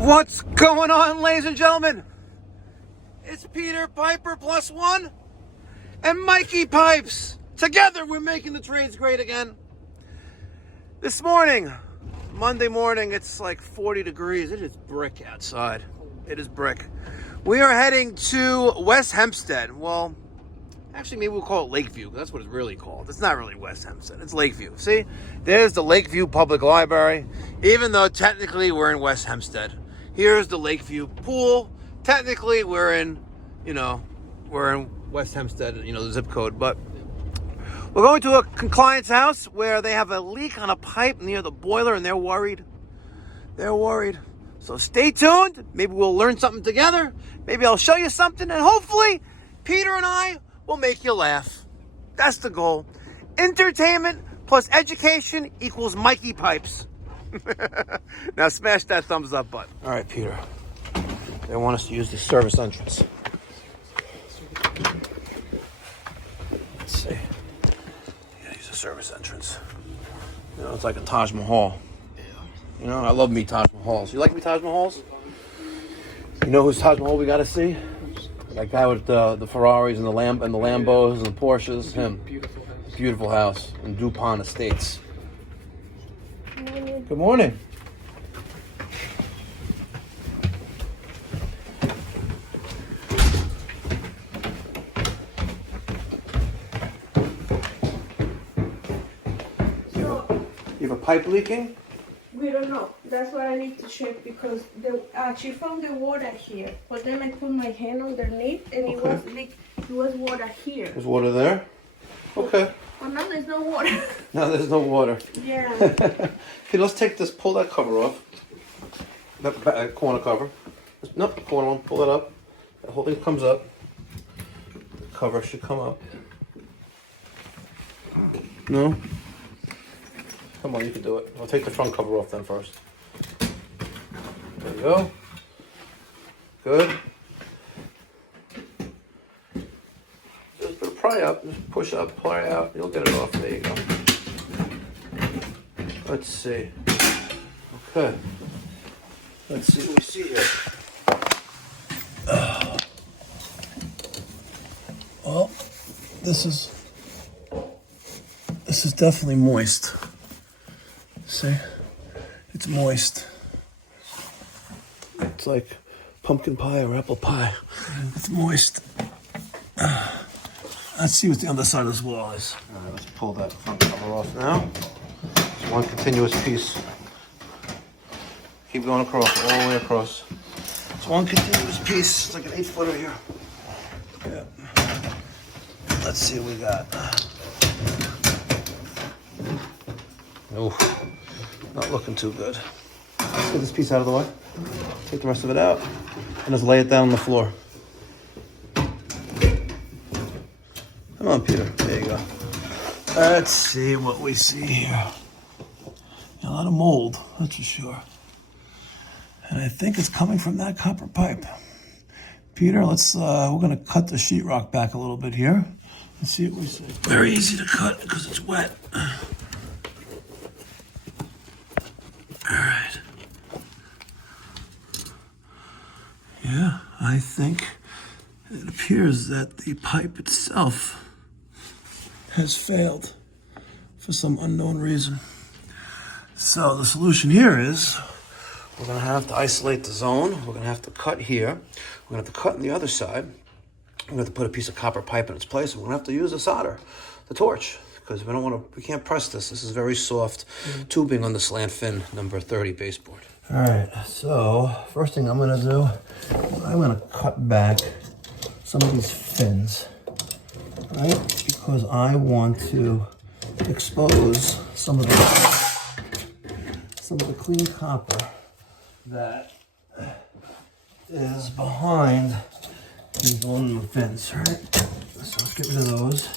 What's going on, ladies and gentlemen? It's Peter Piper plus one and Mikey Pipes. Together we're making the trades great again. This morning, Monday morning, it's like 40 degrees. It is brick outside. It is brick. We are heading to West Hempstead. Well, actually maybe we'll call it Lakeview. That's what it's really called. It's not really West Hempstead. It's Lakeview. See? There's the Lakeview Public Library. Even though technically we're in West Hempstead. Here's the Lakeview Pool. Technically we're in West Hempstead, the zip code. But we're going to a client's house where they have a leak on a pipe near the boiler and they're worried. They're worried. So stay tuned. Maybe we'll learn something together. Maybe I'll show you something. And hopefully Peter and I will make you laugh. That's the goal. Entertainment plus education equals Mikey Pipes. Now smash that thumbs up button. All right, Peter. They want us to use the service entrance. Let's see. Yeah, use the service entrance. It's like a Taj Mahal. I love me Taj Mahals. You like me Taj Mahals? You know whose Taj Mahal we got to see? That guy with the Ferraris and the Lambos and the Porsches. Him. Beautiful house in DuPont Estates. Good morning. You have a pipe leaking? We don't know. That's what I need to check because she found the water here. But then I put my hand underneath and it was water here. There's water there? Okay. But now there's no water. Now there's no water. Yeah. Okay, let's pull that cover off. That corner cover. Nope, the corner one, pull it up. The whole thing comes up. The cover should come up. No? Come on, you can do it. I'll take the front cover off then first. There you go. Good. Just put a pry up, just push up, pry out, you'll get it off. There you go. Let's see. Okay. Let's see what we see here. Well, this is definitely moist. See? It's moist. It's like pumpkin pie or apple pie. It's moist. Let's see what the underside of this wall is. All right, let's pull that front cover off now. It's one continuous piece. Keep going across, all the way across. It's one continuous piece. It's like an 8-footer here. Yeah. Let's see what we got. Oh, not looking too good. Let's get this piece out of the way. Take the rest of it out and just lay it down on the floor. Come on, Peter. There you go. Let's see what we see here. A lot of mold, that's for sure. And I think it's coming from that copper pipe. Peter, we're gonna cut the sheetrock back a little bit here. Let's see what we see. Very easy to cut because it's wet. All right. Yeah, I think it appears that the pipe itself has failed for some unknown reason. So the solution here is we're gonna have to isolate the zone. We're gonna have to cut here. We're gonna have to cut on the other side. We're gonna have to put a piece of copper pipe in its place. We're gonna have to use the solder, the torch, because we can't press this. This is very soft tubing on the slant fin number 30 baseboard. All right, so first thing I'm gonna do, I'm gonna cut back some of these fins, right? Because I want to expose some of the clean copper that is behind these aluminum fins, right? So let's get rid of those.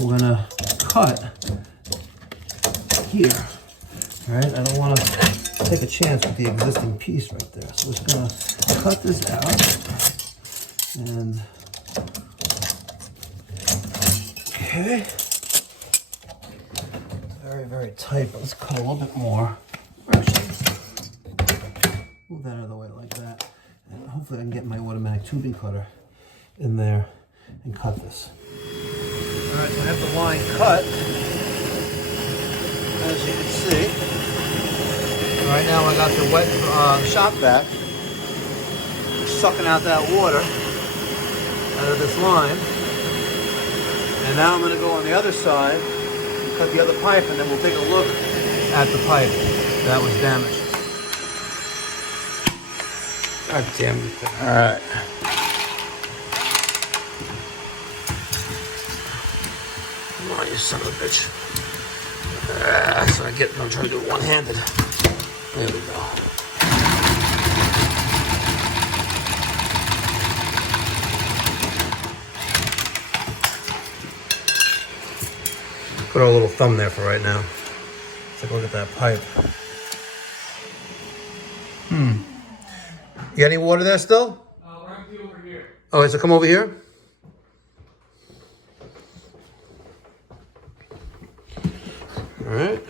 We're gonna cut here, right? I don't want to take a chance with the existing piece right there. So we're just gonna cut this out and okay. Very, very tight, but let's cut a little bit more. Actually, move that out of the way hopefully I can get my automatic tubing cutter in there and cut this. All right, so I have the line cut, as you can see. Right now I got the wet shop vac sucking out that water out of this line. And now I'm going to go on the other side and cut the other pipe, and then we'll take a look at the pipe that was damaged. God damn it. All right. Come on, you son of a bitch. So I'm trying to do it one-handed. There we go. Put our little thumb there for right now. Let's take a look at that pipe. You got any water there still? We're empty over here. Oh, so come over here. All right.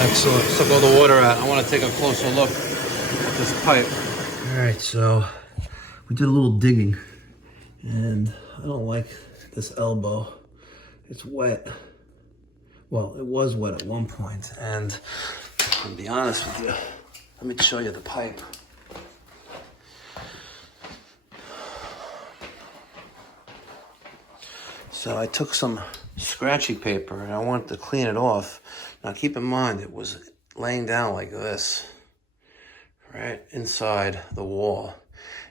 Excellent. Suck all the water out. I want to take a closer look at this pipe. All right, so we did a little digging, and I don't like this elbow. It's wet. Well, it was wet at one point, and I'll be honest with you. Let me show you the pipe. So I took some scratchy paper and I wanted to clean it off. Now keep in mind, it was laying down like this, right inside the wall.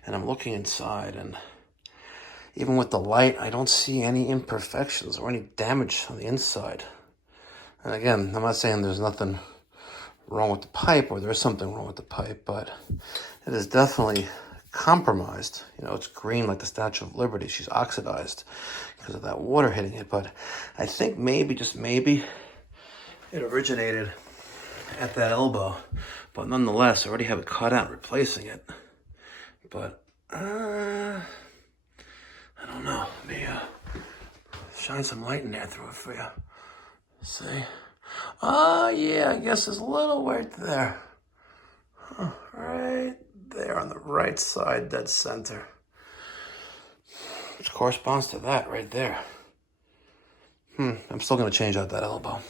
And I'm looking inside, and even with the light, I don't see any imperfections or any damage on the inside. And again, I'm not saying there's nothing wrong with the pipe, or there is something wrong with the pipe, but it is definitely compromised. You know, it's green like the Statue of Liberty. She's oxidized because of that water hitting it. But I think maybe, just maybe, it originated at that elbow. But nonetheless, I already have it cut out, replacing it. But I don't know. Let me shine some light in there through it for you. See? Oh, yeah, I guess there's a little right there. Huh, right there on the right side, dead center. Which corresponds to that right there. I'm still going to change out that elbow.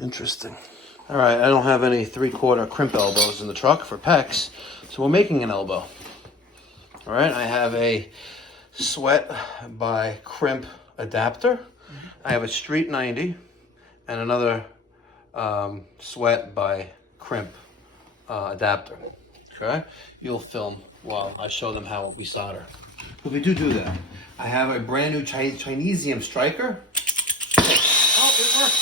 Interesting. All right, I don't have any 3/4 crimp elbows in the truck for pecs, so we're making an elbow. All right, I have a Sweat by Crimp adapter. I have a Street 90 and another Sweat by Crimp adapter. Okay, you'll film while I show them how we solder. But we do that. I have a brand new Chinesium striker. Oh, it worked.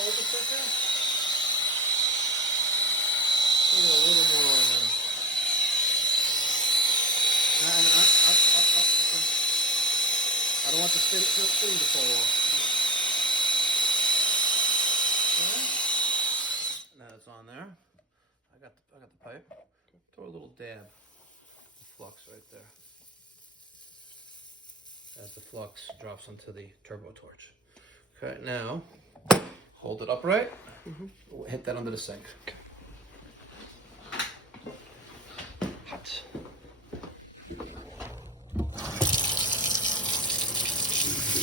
Hold it quicker. Maybe a little more on there. I don't want the fitting to fall off. Okay. Now it's on there. I got the pipe. Throw a little dab of flux right there. As the flux drops onto the turbo torch. Okay, now hold it upright. We'll hit that under the sink. Okay. Hot.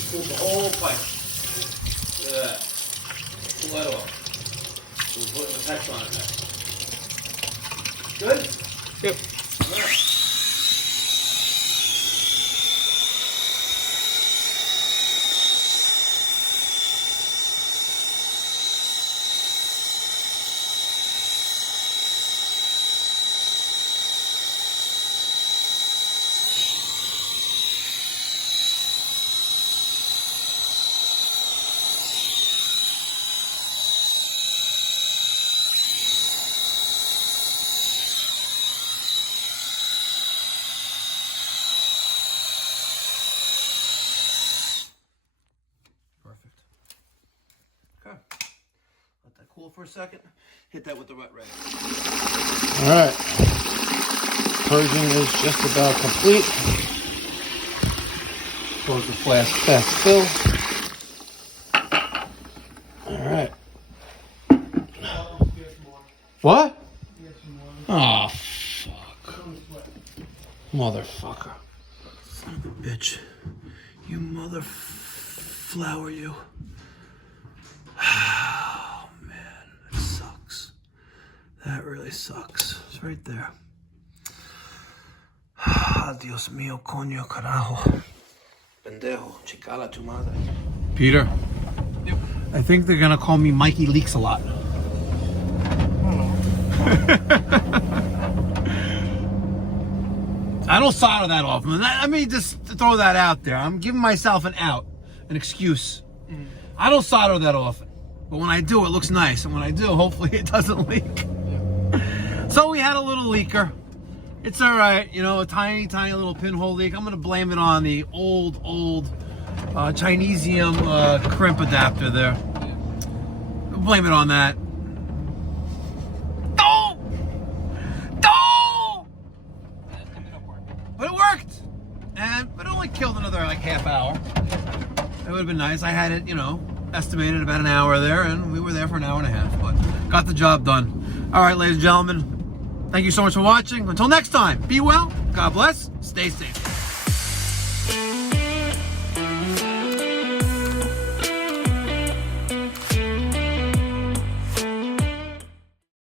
Pull the whole pipe. Look at that. Pull that off. We'll put the text on it now. Good? Yep. All right. Perfect. Okay. Let that cool for a second. Hit that with the wet rag. All right. Purging is just about complete. Close the flask fast fill. All right. What? Oh, fuck. Motherfucker. Son of a bitch. You mother flower, you. Oh, man. That sucks. That really sucks. It's right there. Dios mío, coño, carajo. Pendejo. Chicala tu madre. Peter. Yep. I think they're gonna call me Mikey Leaks a lot. I don't solder that often. Let me just throw that out there. I'm giving myself an out, an excuse. I don't solder that often, but when I do, it looks nice, and when I do, hopefully it doesn't leak. So we had a little leaker. It's all right, you know, a tiny little pinhole leak. I'm gonna blame it on the old Chinesium crimp adapter there. I'll blame it on that. But it worked, but it only killed another like half hour. It would have been nice. I had it, you know, estimated about an hour there, and we were there for an hour and a half, but got the job done. All right, ladies and gentlemen, thank you so much for watching. Until next time, be well, God bless, stay safe.